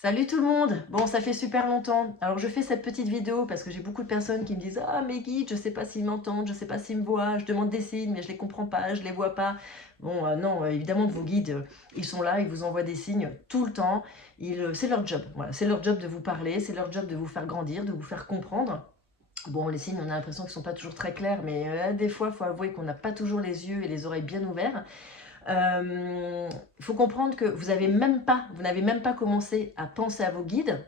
Salut tout le monde! Bon, ça fait super longtemps. Alors, je fais cette petite vidéo parce que j'ai beaucoup de personnes qui me disent: «Ah, mes guides, je sais pas s'ils m'entendent, je sais pas s'ils me voient, je demande des signes, mais je les comprends pas, je les vois pas». Bon, non, évidemment que vos guides, ils sont là, ils vous envoient des signes tout le temps. C'est leur job, voilà, c'est leur job de vous parler, c'est leur job de vous faire grandir, de vous faire comprendre. Bon, les signes, on a l'impression qu'ils sont pas toujours très clairs, mais des fois, il faut avouer qu'on n'a pas toujours les yeux et les oreilles bien ouverts. Il faut comprendre que vous n'avez même pas commencé à penser à vos guides,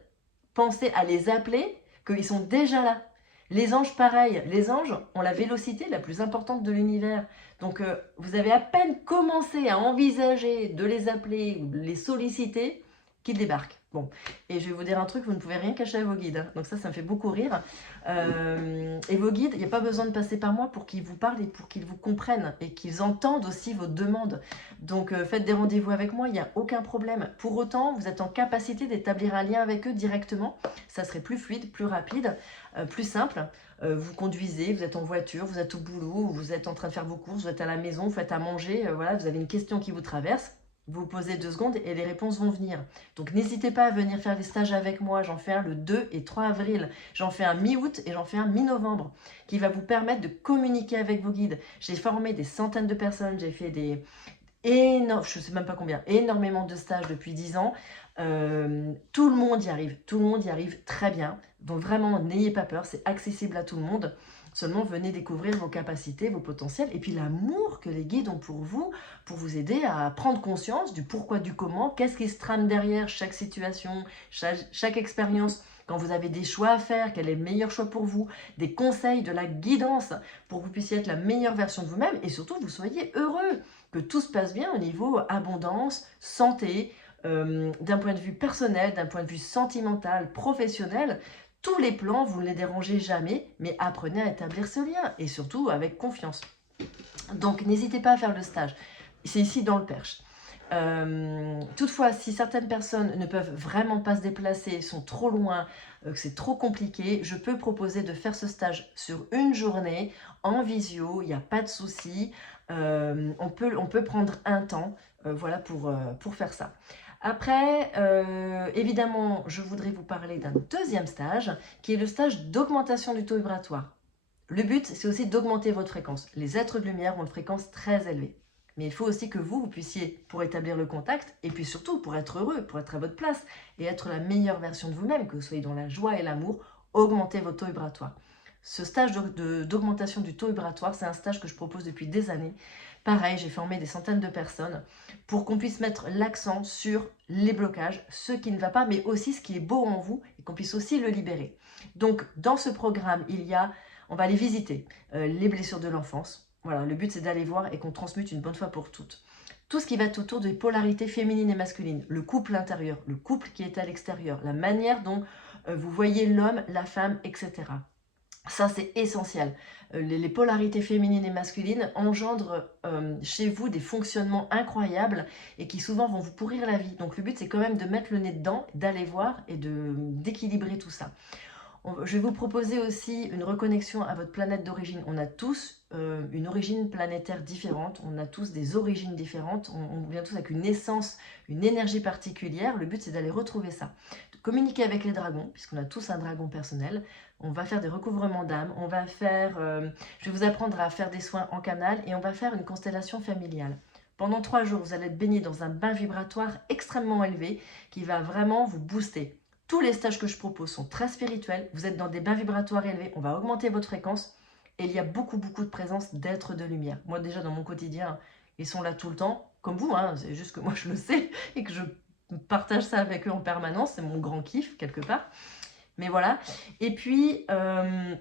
pensez à les appeler, qu'ils sont déjà là. Les anges, pareil. Les anges ont la vélocité la plus importante de l'univers. Donc, vous avez à peine commencé à envisager de les appeler ou de les solliciter qu'ils débarquent. Bon, et je vais vous dire un truc, vous ne pouvez rien cacher à vos guides, hein. Donc ça me fait beaucoup rire. Et vos guides, il n'y a pas besoin de passer par moi pour qu'ils vous parlent et pour qu'ils vous comprennent et qu'ils entendent aussi vos demandes. Donc faites des rendez-vous avec moi, il n'y a aucun problème. Pour autant, vous êtes en capacité d'établir un lien avec eux directement. Ça serait plus fluide, plus rapide, plus simple. Vous conduisez, vous êtes en voiture, vous êtes au boulot, vous êtes en train de faire vos courses, vous êtes à la maison, vous faites à manger, voilà, vous avez une question qui vous traverse. Vous posez 2 secondes et les réponses vont venir. Donc n'hésitez pas à venir faire des stages avec moi. J'en fais un le 2 et 3 avril. J'en fais un mi-août et j'en fais un mi-novembre qui va vous permettre de communiquer avec vos guides. J'ai formé des centaines de personnes, j'ai fait je ne sais même pas combien, énormément de stages depuis 10 ans. Tout le monde y arrive très bien. Donc vraiment, n'ayez pas peur, c'est accessible à tout le monde. Seulement, venez découvrir vos capacités, vos potentiels, et puis l'amour que les guides ont pour vous aider à prendre conscience du pourquoi, du comment, qu'est-ce qui se trame derrière chaque situation, chaque expérience. Quand vous avez des choix à faire, quel est le meilleur choix pour vous, des conseils, de la guidance pour que vous puissiez être la meilleure version de vous-même et surtout vous soyez heureux, que tout se passe bien au niveau abondance, santé, d'un point de vue personnel, d'un point de vue sentimental, professionnel. Tous les plans, vous ne les dérangez jamais, mais apprenez à établir ce lien et surtout avec confiance. Donc n'hésitez pas à faire le stage. C'est ici dans le Perche. Toutefois, si certaines personnes ne peuvent vraiment pas se déplacer, sont trop loin, que c'est trop compliqué, je peux proposer de faire ce stage sur une journée en visio, il n'y a pas de souci. On peut prendre un temps voilà, pour faire ça. Après, évidemment, je voudrais vous parler d'un deuxième stage qui est le stage d'augmentation du taux vibratoire. Le but, c'est aussi d'augmenter votre fréquence. Les êtres de lumière ont une fréquence très élevée. Mais il faut aussi que vous puissiez, pour établir le contact, et puis surtout pour être heureux, pour être à votre place, et être la meilleure version de vous-même, que vous soyez dans la joie et l'amour, augmenter votre taux vibratoire. Ce stage d'augmentation du taux vibratoire, c'est un stage que je propose depuis des années. Pareil, j'ai formé des centaines de personnes pour qu'on puisse mettre l'accent sur les blocages, ce qui ne va pas, mais aussi ce qui est beau en vous, et qu'on puisse aussi le libérer. Donc, dans ce programme, on va aller visiter les blessures de l'enfance. Voilà, le but c'est d'aller voir et qu'on transmute une bonne fois pour toutes. Tout ce qui va être autour des polarités féminines et masculines, le couple intérieur, le couple qui est à l'extérieur, la manière dont vous voyez l'homme, la femme, etc. Ça, c'est essentiel. Les polarités féminines et masculines engendrent chez vous des fonctionnements incroyables et qui souvent vont vous pourrir la vie. Donc le but, c'est quand même de mettre le nez dedans, d'aller voir et d'équilibrer tout ça. Je vais vous proposer aussi une reconnexion à votre planète d'origine. On a tous une origine planétaire différente, on a tous des origines différentes, on vient tous avec une essence, une énergie particulière. Le but, c'est d'aller retrouver ça. De communiquer avec les dragons, puisqu'on a tous un dragon personnel. On va faire des recouvrements d'âme, je vais vous apprendre à faire des soins en canal et on va faire une constellation familiale. Pendant 3 jours, vous allez être baigné dans un bain vibratoire extrêmement élevé qui va vraiment vous booster. Tous les stages que je propose sont très spirituels. Vous êtes dans des bains vibratoires élevés. On va augmenter votre fréquence. Et il y a beaucoup, beaucoup de présence d'êtres de lumière. Moi, déjà, dans mon quotidien, ils sont là tout le temps. Comme vous, hein. C'est juste que moi, je le sais et que je partage ça avec eux en permanence. C'est mon grand kiff, quelque part. Mais voilà. Et puis, voilà,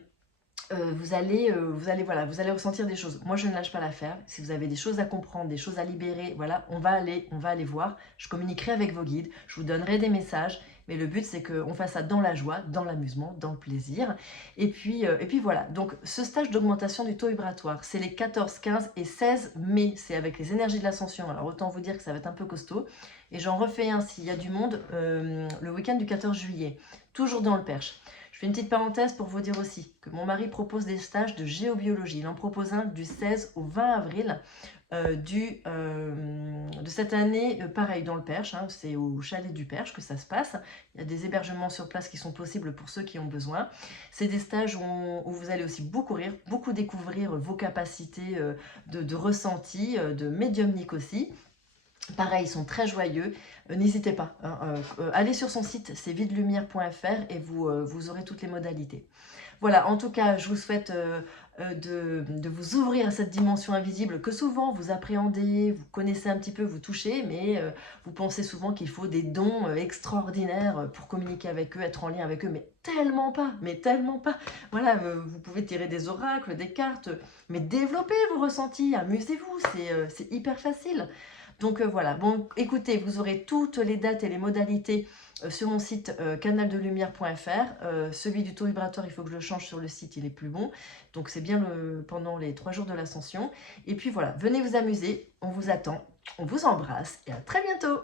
vous allez ressentir des choses. Moi, je ne lâche pas l'affaire. Si vous avez des choses à comprendre, des choses à libérer, voilà, on va aller voir. Je communiquerai avec vos guides. Je vous donnerai des messages. Mais le but, c'est qu'on fasse ça dans la joie, dans l'amusement, dans le plaisir. Et puis voilà. Donc, ce stage d'augmentation du taux vibratoire, c'est les 14, 15 et 16 mai. C'est avec les énergies de l'ascension. Alors, autant vous dire que ça va être un peu costaud. Et j'en refais un s'il y a du monde le week-end du 14 juillet. Toujours dans le Perche. Je fais une petite parenthèse pour vous dire aussi que mon mari propose des stages de géobiologie. Il en propose un du 16 au 20 avril de cette année, pareil dans le Perche, hein, c'est au chalet du Perche que ça se passe. Il y a des hébergements sur place qui sont possibles pour ceux qui ont besoin. C'est des stages où vous allez aussi beaucoup rire, beaucoup découvrir vos capacités de ressenti, de médiumnique aussi. Pareil, ils sont très joyeux. N'hésitez pas, hein, allez sur son site, c'est videlumière.fr et vous aurez toutes les modalités. Voilà, en tout cas, je vous souhaite de vous ouvrir à cette dimension invisible que souvent vous appréhendez, vous connaissez un petit peu, vous touchez, mais vous pensez souvent qu'il faut des dons extraordinaires pour communiquer avec eux, être en lien avec eux, mais tellement pas, mais tellement pas. Voilà, vous pouvez tirer des oracles, des cartes, mais développez vos ressentis, amusez-vous, c'est hyper facile. Donc voilà, bon écoutez, vous aurez toutes les dates et les modalités sur mon site canaldelumière.fr. Celui du taux vibratoire, il faut que je le change sur le site, il est plus bon. Donc c'est bien pendant les 3 jours de l'ascension. Et puis voilà, venez vous amuser, on vous attend, on vous embrasse et à très bientôt.